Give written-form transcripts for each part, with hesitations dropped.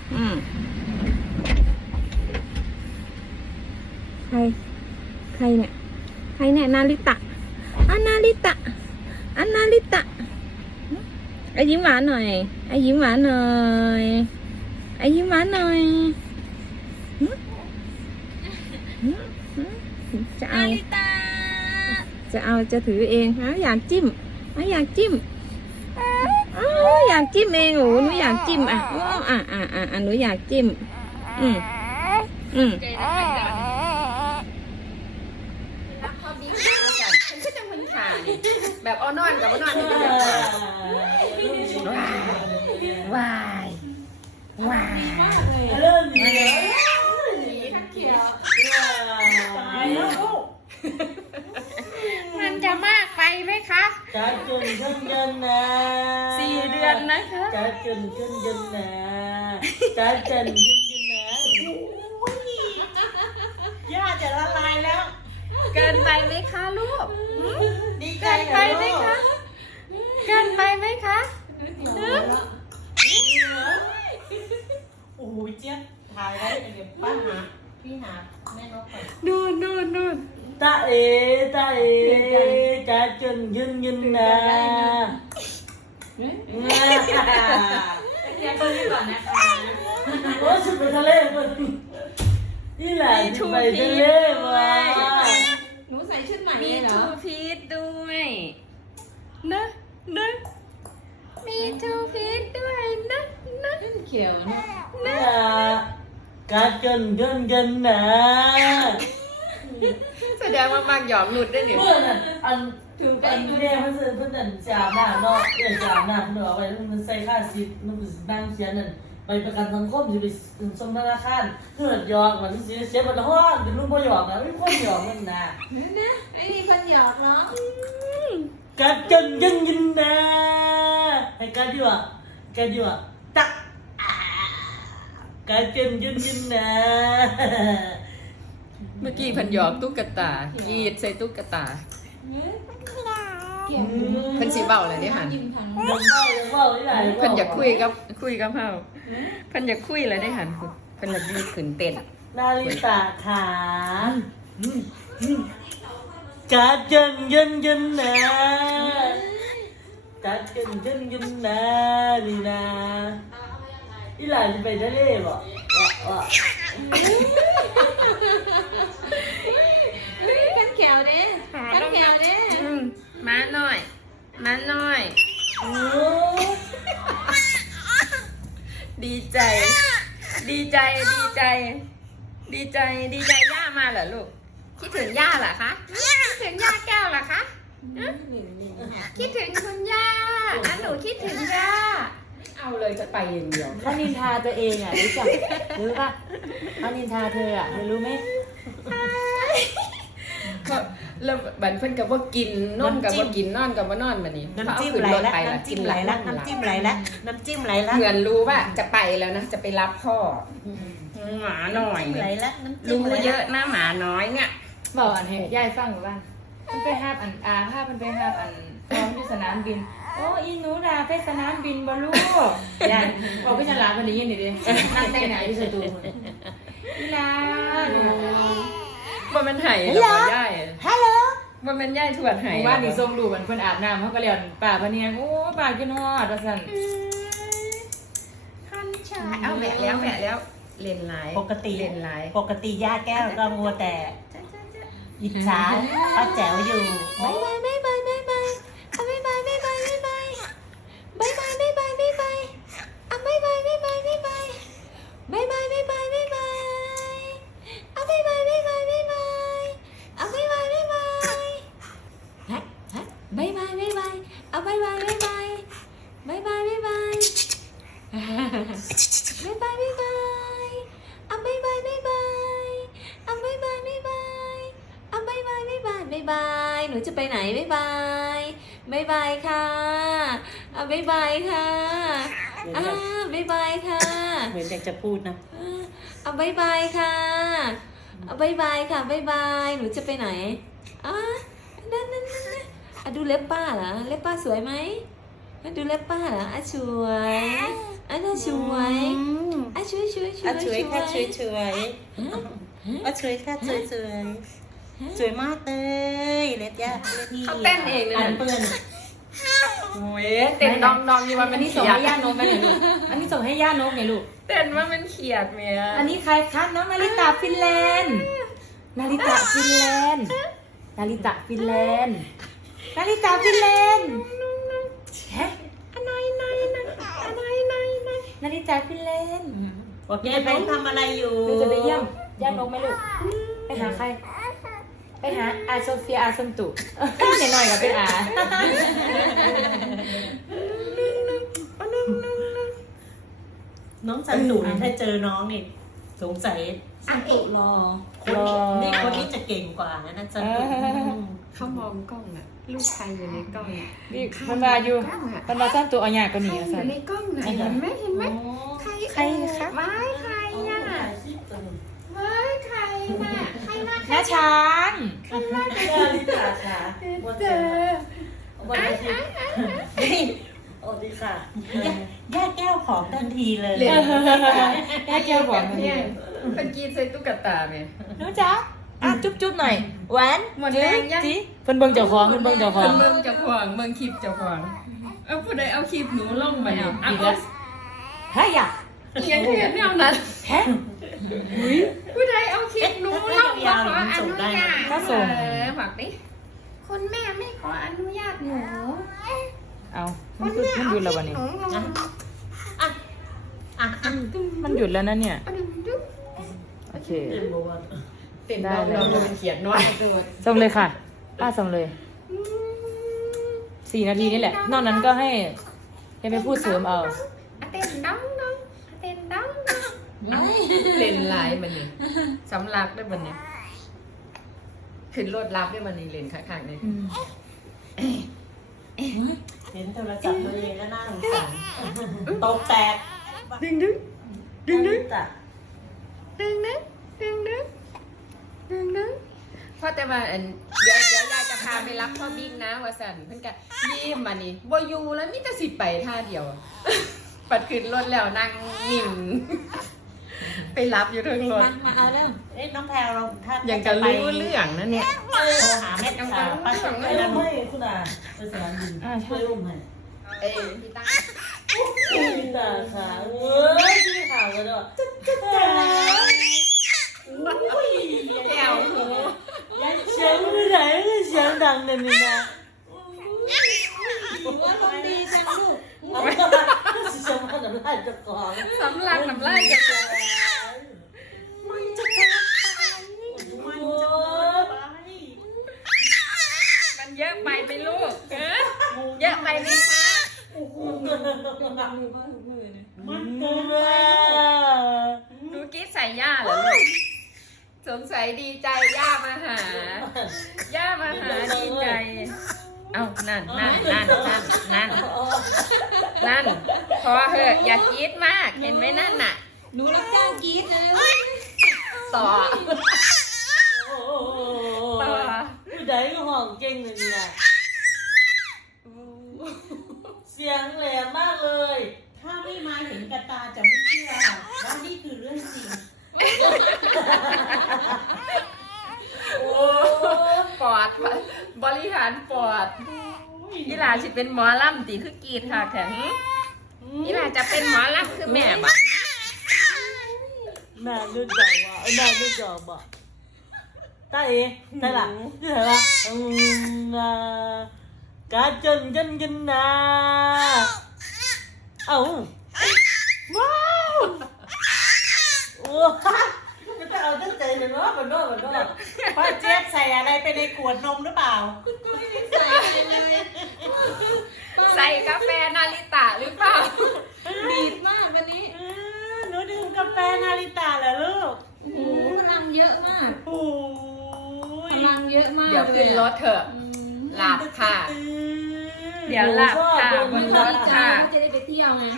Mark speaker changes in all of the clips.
Speaker 1: อืมใครเนี่ยนาริตะนาริตะนาริตะไอ้ยิ้มหวานหน่อยไอ้ยิ้มหวานหน่อยไอ้ยิ้มหวานหน่อยจะถือเองอยากจิ้มอยากจิ้มอยากจิ้มเองหนูอยากจิ้มหนูอยากจิ้มรับพอดีกันฉันก็จะมึนขาแบบเอานอนกับเอานอนนี่เป็นแบบวาย
Speaker 2: เริ่มดีเลย
Speaker 1: มันจะมากไปไหมคะ
Speaker 2: จะจนขึ้นยันนะ
Speaker 1: 4 เดือนนะคะ
Speaker 2: จะจนขึ้นยันนะจะจนขึ้นยันนะย่าจะละลายแล้ว
Speaker 1: เกินไปไหมคะลูก
Speaker 2: ดีใจ
Speaker 1: เกินไปไหมคะเกินไปไหมคะ
Speaker 2: โอ้โหเจี๊ยบถ่ายไว้เดี๋ยวป้าหาพี่หาแม่นกก่อน
Speaker 1: นู่น
Speaker 2: ตาเอจะจนยืนยืนนะ
Speaker 1: เดี๋ยวคนนี้ก่อนนะคะ
Speaker 2: โอ้สุดไปทะเลมันนี่แหละจะไปทะเลมา
Speaker 3: หนูใส่ชุดใหม่
Speaker 1: มี
Speaker 3: เลยเหร
Speaker 1: ทู
Speaker 3: อ
Speaker 1: พีชด้วยนะมีทูพีชด้วยนะ
Speaker 3: เขียวนะ
Speaker 2: เนี่ยการจนยืนยืนนะ
Speaker 1: แสดงว่าบางหยอกหลุดได้เนี่ย
Speaker 2: เพื่อนอันถึงอันแม่เพื่อนเพื่อนจามหน้าเนาะจามหน้าเพื่อนเอาไว้มันใส่ค่าซิปมันนั่งเขียนนั่นไปประกันสังคมจะไปสมธนาคารเพื่อนหยอกมันเสียมันห้องเป็นลูกพ่อหยอกนะไม่พ่อหยอกมันนะ
Speaker 3: นะไม่มีคนหยอกเนาะ
Speaker 2: การจนยืนยืนนะให้การดีวะตักการจนยืนยืนนะ
Speaker 1: เมื่อกี้พันหยอกตุ๊กตากีดใส่ตุ๊กตา
Speaker 3: เกี่ยว
Speaker 1: เพิ่นสิเว้าเลยเด้หัน
Speaker 3: ยิ้มทาง
Speaker 2: ยังว่าไม่ได้
Speaker 1: เพิ่นอยากคุยกับเฮาเพิ่นอยากคุยเลยได้หันเพิ่นอยากมีขืนเต้น
Speaker 2: นาริตาขาการจนยืนยืนนะการจนยืนยืนนะนี่นะอีหลานจะไปทะเลบ่วะ
Speaker 3: กันแขวเด้กันแขวเด้
Speaker 1: มาหน่อย
Speaker 2: โอ้
Speaker 1: ดีใจย่ามาเหรอลูกคิดถึงย่าเหรอคะคิดถึงย่าแก้วเหรอคะคิดถึงคุณย่าหนูคิดถึงย่าเอาเลยจะไปอย่างเดียว
Speaker 2: เขานินทาตัวเองอ่ะรู้จักรู้ป่ะเขานินทาเธออ่ะเธอรู้ไหม
Speaker 1: แล้วบันเพิ่นกับว่ากินนอนกับว่ากินนอนกับว่านอนแบบนี้
Speaker 2: น้ำจิ้มไหลแล้วน้ำจิ้มไหลแล้วน้ำจิ้มไหลแล้วน้ำจิ้มไหลแล้ว
Speaker 1: เพื่อนรู้ว่าจะไปแล้วนะจะไปรับพ่อหมาหน่อย
Speaker 2: ไหลแล้วน้ำจิ้ม
Speaker 1: รู้เยอะนะหมาน้อยเนี่ย
Speaker 4: บอกอันให้ยายฟังหรือว่ามันไปหาบอันภาพมันไปหาบอันน้องที่สนามบิน โอ้อีหนูดาไปสนามบินบ่ลูกยายบอกพี่ฉลาดคนนี้ยินดีดินั่งแต่งหน้าอยู่ใส่ตู้อีลาดู
Speaker 1: ว่ามันไห่หรอย่าย
Speaker 2: ฮัลโหล
Speaker 1: ว่ามันย่ายถวดไห่
Speaker 4: ว่านี่ส่งดูมันเพิ่นอาบน้ำเขาก็เรียนป่าพะเนียงโอ้ป่ากินฮอดว่าซั่น
Speaker 1: ท่านชายเอาแหวะแล้วเล่นไลน์
Speaker 2: ปกติ
Speaker 1: เล่นไลน์
Speaker 2: ปกติย่าแก้วก็มัวแต่อิจฉาป้าแจ๋วอยู่
Speaker 3: บายบายบายบายบายบายเอาบายบายบายบายบายบายบายบายบายบายบายบายเอาบายบายบายบายบายบายบายบายบายบายบายบายเอาบายบายบายบายบายบายเอาบายบายบายบายฮะบายบายบายบายเอาบายบายบายบายบายบายบายบายบายบายบายบายเอาบายบายบายบายเอาบายบายบายบายเอาบายบายบายบายบายบายหนูจะไปไหนบายบายบายบายค่ะเอาบายบายค่ะบายบายค่ะ
Speaker 2: เหมือนอยากจะพูดนะ
Speaker 3: เอาบายบายค่ะเอาบายบายค่ะบายบายหนูจะไปไหนนั่นดูเล็บป้าเหรอเล็บป้าสวยไหมดูเล็บป้าเหรอสวยน่าสวยสช่วยช่วย
Speaker 5: อ่ะช่วยค่ะช่วยช่วยอ่ะช่วยค่ะช่วยช่วยสวยมากเลยเล็ดยะ
Speaker 3: เขาเต้นเองเลย
Speaker 5: อัน
Speaker 3: นะ
Speaker 5: เปื้อน
Speaker 4: โอ้ยเต้นน้องๆนี่วันนี้ส่งให้ย่านกไหมเนี่ยลูกอันนี้ส่งให้ย่านกไงลูก
Speaker 3: เต้นว่ามันเขียดเมีย
Speaker 4: อันนี้ใครคะน้องนาริตาฟินแลนด์นาริตาฟินแลนด์นาริตาฟินแลนด์นาริตาฟินแลนด์ฮะนาริตาฟินแลนด์
Speaker 5: โอเคแบงค์ทำอะไรอยู่
Speaker 4: ลูกจะไปเยี่ยมย่านกไหมลูกไปหาใครไปหาอาโซเฟียอาสมตุหน่อยๆกับเป็นอา
Speaker 5: น้องสันตุเนี่ยถ้าเจอน้องนี่สงสัย
Speaker 3: สันตุรอ
Speaker 5: คนนี้นี่คนนี้จะเก่งกว่านะสันตุ
Speaker 3: เขามองกล้องอะลูกใครอยู่ในกล้องอะ
Speaker 4: นี่มันมาอยู่มันมาสั้นตัวเอาหยาก็หนี
Speaker 3: ใคร
Speaker 4: อ่ะ
Speaker 3: อ
Speaker 4: สัน
Speaker 3: ยู่ในกล้องน่ะเห็นไหมเห็นไหมใครใครคะว้ายใครอ่ะว้ายใครน่ะใครน่ะ
Speaker 4: น้าช้าง
Speaker 2: นาฬิตาค่ะวันเจอวันอาทิตย์โอ้ดีค่ะ
Speaker 5: ย่าแก้วของทันทีเลย
Speaker 4: แค่แก้วบอกมัน
Speaker 3: เนี่ยเป็นกีนใส่ตุ๊กตาไหม
Speaker 4: น้าจ๊ะอ่ะจุ๊บๆหน่อยหวาน
Speaker 3: หมดแรงยัง
Speaker 4: จีเพิ่นเบิ่งเจ้าของเพิ่นเบิ่งเจ้าของ
Speaker 3: เมืองเจ้าของเมืองคลิปเจ้าของผู้ใดเอาคลิปหนูลงมาเนี่ย
Speaker 4: อีกแล้วเฮ้ยอ่ะ
Speaker 3: ยังเรียนแนวนั้น
Speaker 4: แฮะอุ้ย
Speaker 3: ผู้ใดเอาคลิปหนูลงมาขออนุญาต
Speaker 4: ถ้าส่ง
Speaker 3: บอกดิคุณแม่ไม่ขออนุญาตหนู
Speaker 4: เอามันหยุดแล้ววันนี้
Speaker 3: หนูลง
Speaker 5: อ่ะ
Speaker 4: มันหยุดแล้วนะเนี่ย
Speaker 3: เอาดึงดึง
Speaker 4: โอเค
Speaker 2: เต็มบอกว่า
Speaker 3: เต้นเราเป็นเขียนน้อยเกิด
Speaker 4: ส่งเลยค่ะส่งเลย4 นาทีนี่แหละ นอกนั้นก็ให้ไปพูดเสริมเอา
Speaker 3: เต้นดังดังเต้นดังดังเล่นลายมันนี่สำลักได้มันนี่ขึ้นรถรับได้มันนี่เล่นข้างๆนี่
Speaker 5: เห็นโทรศัพท์ตัวเองแล้วน่าสงสารตกแตก
Speaker 3: ดึงดึง
Speaker 2: นาฬิตา
Speaker 3: ดึงดึงดึงดึงดึงดึงพ่อแต่มาเดี๋ยวยายจะพาไปรับพ่อบิ๊กนะวาสันเพิ่นก็ยิ้มมานี่บ่อยู่แล้วมีแต่สิไปท่าเดียว ปัดขึ้นรถแล้วนั่งนิ่งไปรับอยู่เทิงรถ
Speaker 5: มาเอาเรื่องเอ๊ะน้องแพรเราถ้า
Speaker 3: ยังจะรู้เรื่องนะเนี่ย
Speaker 5: โทรหาแม่สาวป้าส่ง
Speaker 2: ไม่
Speaker 5: ให้
Speaker 2: ต้
Speaker 5: เรา
Speaker 2: องให้คุณอาไปสนามบินช่วยอุ้มให้
Speaker 3: พี่ตั้ง
Speaker 2: นาฬิตาค่ะเว้ยที่ข่าวกันด้วย
Speaker 3: แก้วหู
Speaker 2: เสียงไม่ไหนเสียงดังเลยนี่นะ
Speaker 5: ว่าลมดีจังลูก
Speaker 2: เสียงมันน้ำลายจะกรอง
Speaker 3: สำลักน้ำลายจะก
Speaker 5: มันจะกลับไปมันจะกลับไป
Speaker 3: มันเยอะไปไหมลูกเยอะไปไหมคะ
Speaker 2: มันเกินเลย
Speaker 3: หนูกิ๊ดใส่ย่าเหรอลูกสงสัยดีใจย่ามาหา ย่ามาหาดีใจ เอ้านั่นพอเหอะอย่ากรี๊ดมากเห็นไหมนั่นน่ะ
Speaker 5: หนูรับจ้างกรี๊ดเลย
Speaker 3: ต่อ
Speaker 2: ผู้ใดก็ห้องเก่งเลยเนี่ยเสียงแหลมมากเลย
Speaker 5: ถ้าไม่มาเห็นกับตาจะไม่เชื่อว่านี่คือเรื่องจริง
Speaker 3: โอ้ปอดบริหารปอดอีหลาสิเป็นหมอลำตีคือกรีดค่ะแข็งอีหลาจะเป็นหมอลำคือแม่บ่
Speaker 2: น่าดูจังว่ะน่าดูจังบ่ตาเอ๋ตาหล่ะนี่เหรอกาจนกันนะเอ้าว้าวโอ้ไม่ต้องเอาตั้งใจเลยเนาะมันโน่น
Speaker 5: ป้าเจี๊ยบใส่อะไรไปในขวดนมหรือเปล่า
Speaker 3: ใส่กาแฟนาริตะหรือเปล่า
Speaker 5: ดีดมากวันนี้หนูดื่มกาแฟนาริตาเหรอลูก
Speaker 1: โอ้โหพลังเยอะมาก
Speaker 5: โอ้ย
Speaker 1: พลังเยอะมาก
Speaker 3: เดี๋ยวขึ้นรถเถอะหลับค่ะ
Speaker 5: เดี๋
Speaker 3: เดี๋ยวหลับค่ะบนรถค่ะ
Speaker 1: จะได้ไปเที่ยวไง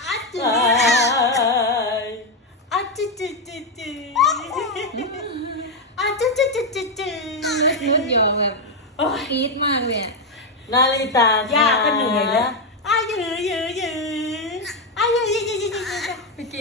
Speaker 5: อาจุจุจุจุอาจุจุจุจุจุ
Speaker 1: นุชอยู่แบบกรี๊ดมากเลยอะ
Speaker 2: นาฬิตา
Speaker 5: ย่าก็เหนื่อยแล้วอายือยือยืออายือยือยือยือ
Speaker 3: พี่กี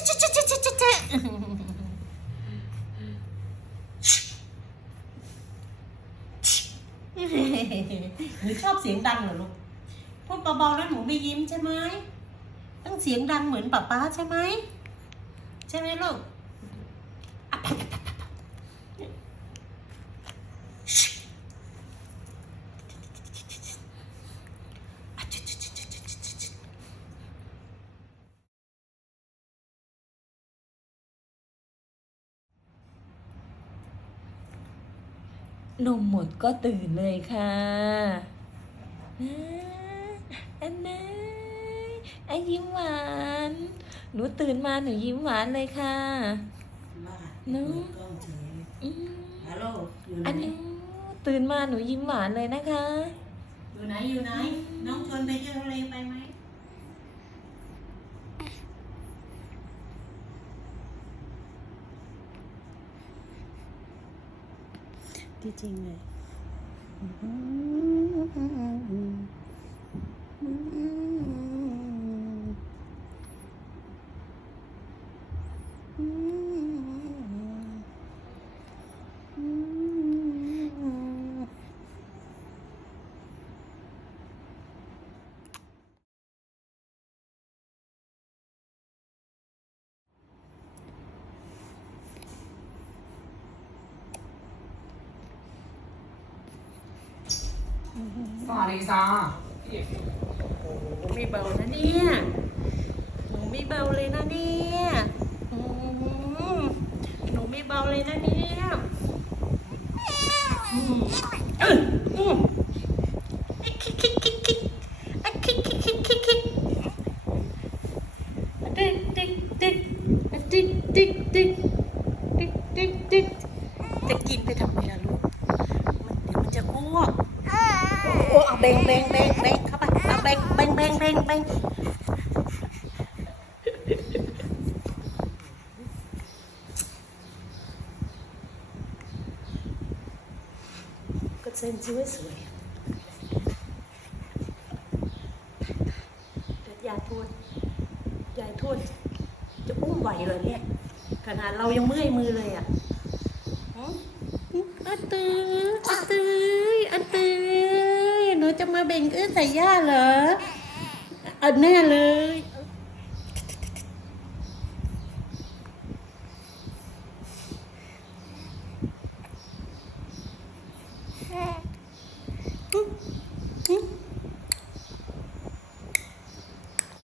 Speaker 5: หนูชอบเสียงดังเหรอลูกพูดเบาๆแล้วหนูไม่ยิ้มใช่ไหมต้องเสียงดังเหมือนป๊าใช่ไหมใช่ไหมลูก
Speaker 1: นมหมดก็ตื่นเลยค่ะอันนะไอ้ยิ้มหวานหนูตื่นมาหนูยิ้มหวานเลยค่ะหนู
Speaker 5: ฮัลโหลอยู่ไหน
Speaker 1: อันนี้ตื่นมาหนูยิ้มหวานเลยนะคะ
Speaker 5: อยู่ไหนอยู่ไหนน้องชวนไปเที่ยวทะเลไปไหมที่จริงเลย
Speaker 4: สวัสดีจ้า
Speaker 5: โอ้โหไม่เบานะเนี่ยหนูไม่เบาเลยนะเนี่ยหนูไม่เบาเลยนะเนี่ยคิกคิกคิกคิกคิกคิกคิกคิกคิกติ๊กติ๊กติ๊กติ๊กติ๊กติ๊กติ๊กติ๊กติ๊กจะกินไปทำไมล่ะลูกเดี๋ยวมันจะอ้วกโอ้เอาเบงเบงเบงเบงเข้าไปเอาเบงเบงเบงเบงเบงก็เส้นสวยสวยแต่ยายทวดจะอุ้มไหวเลยเนี่ยขนาดเรายังเมื่อยมือเลยอ่ะอันตื้ออันตื้ออันตื้อหนูจะมาเบ่งอื้อใส่ย่าเหรออันแน่เลย